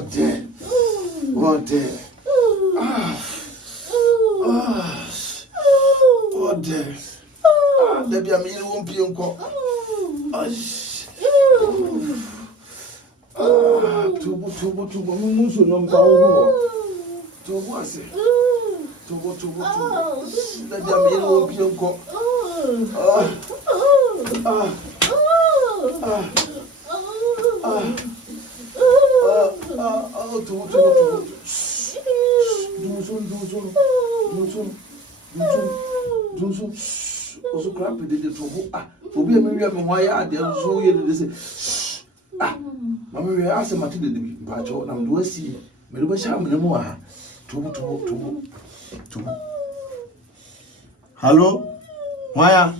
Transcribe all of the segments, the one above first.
dear. Oh dear. Oh dear. There be a million won't be uncle. Tubu, musu no mbawo. Tubu ase. Tubu. There be a million won't be uncle. Tubu. Dunso. Also crap with the trouble. Obi emi me why are there so ye dey say. Mama we ask ma to dey bi bacho na do asi me do ba sha me mu a. Tubu. Hello? Why?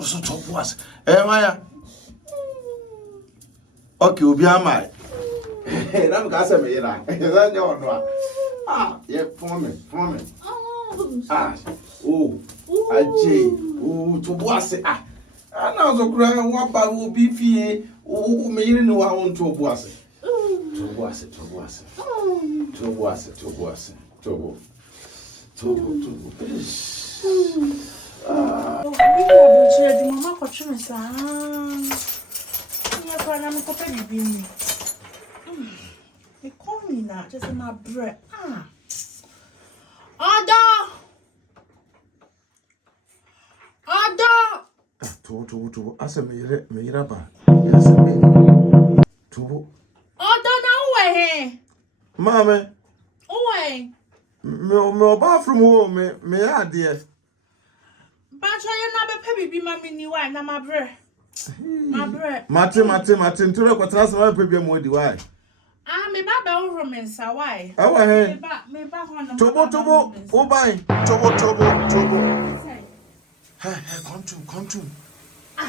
So top was. Why? Okay, obi amai. Na me ka say me ira. Eza nya ono a. Yeah, for me. Ajay. To boase. Na so kura wa ba obi fie. Me ire no wa won to boase. To boase. They call me now, just in my breath. Ada! Tubu. Asa me ira ba. Yes me. Tubu. Ada na uwe. Mama. Uwe. Me oba from home me ade. Bacho ye na be pe bibi mami ni wa na my breath. My breath. Mate. Ntore kwatra se ma pe bi mo di why. Me ba be wo mensa why? Awa he. Me ba hono. Tubu. Obai. Tubu. Hey, come to. I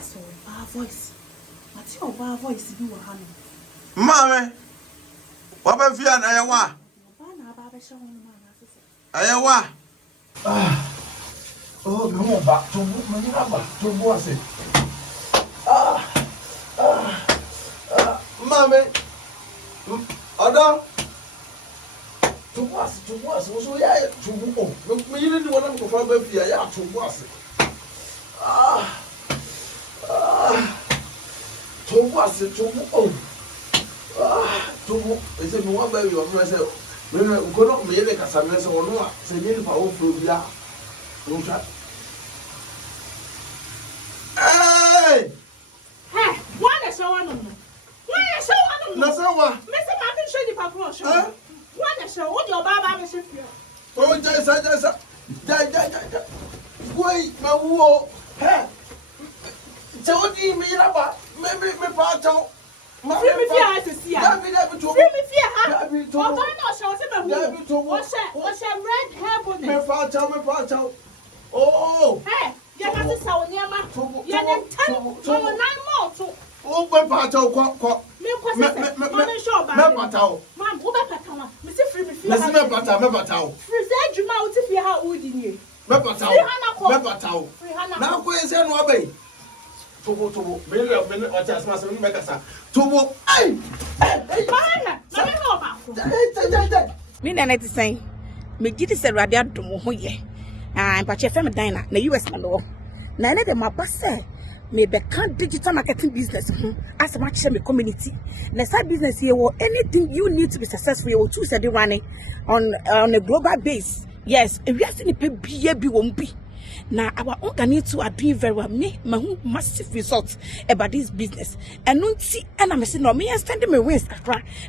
saw a bar voice. What's your bar voice you were honey? Mama. What ba fia na yawa? Ayawa. Oh, come on back to Tubu ase. Mama. Ada. Tubu ase. So ya Tubu. Me yiri ni wona ko fa ba fia ya Tubu ase. Tubu. Tubu. Ese me wa ba yo no say. Me ko no me yele kasa me say ono a se me fa wo fro bia. No try. Hey! Hey, what is show on? Na say wa. Me say ma bin show di pa pro show. What is show? What your baba me show fio? Oh, jasa. Ja. Woi, ma wo. Hey. Jodi me raba. Me pa chao. Ma me fia to see. David to. Me fia ha. David to. Oh, no show se me. David to. What's red hair bonnet? Me pa chao. Oh. Hey, you got to sell nyama. You need 10 9 more to. Oh, me pa chao ko. Me show ba. Me pa chao. Mam, wo be pata me see free me fia. Me see me pa chao. Free say djuma wo ti fia ha odi ni. Me pa chao. Free hana. Na ko ese no abai. Tubu. Me o chas ma se me kasa. Tubu. Ai. Bana, na me no ba. Me na net say. Me gidi se rade adom ho ye. Pa che fam dan na US na no. Na ne de maba se me be can digital marketing business as much as me community. Na side business here or anything you need to be successful you to say running on a global base. Yes, if you are seeing people be won't be. Now our organizers are doing very well. Me, my massive results about this business. And don't see, and I'm saying no, me extending my wings.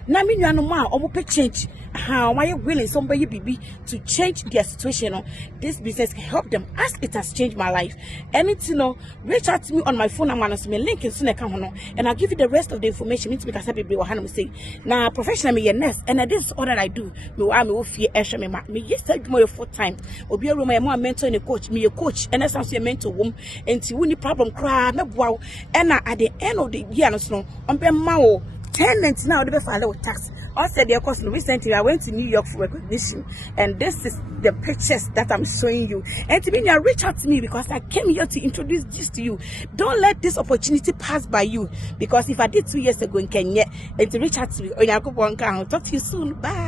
Now me no more. I will change. How am I willing somebody be to change their situation? This business can help them as it has changed my life. Anything, reach out to me on my phone. I'm gonna me link in soon and I'll give you the rest of the information. Means because I be what say. Now professional me nurse, and this is all that I do. Me fear extra me yesterday more full time. Obi a room my mentor and a coach. Me a coach and that's a mentor womb. And see when the problem cry me wow. And at the end of the year, no, on be mao 10 now the father with tax. Also, the course recently I went to New York for recognition, and this is the pictures that I'm showing you. And to me, you reach out to me because I came here to introduce this to you. Don't let this opportunity pass by you, because if I did 2 years ago in Kenya, and to reach out to me, I'll talk to you soon. Bye.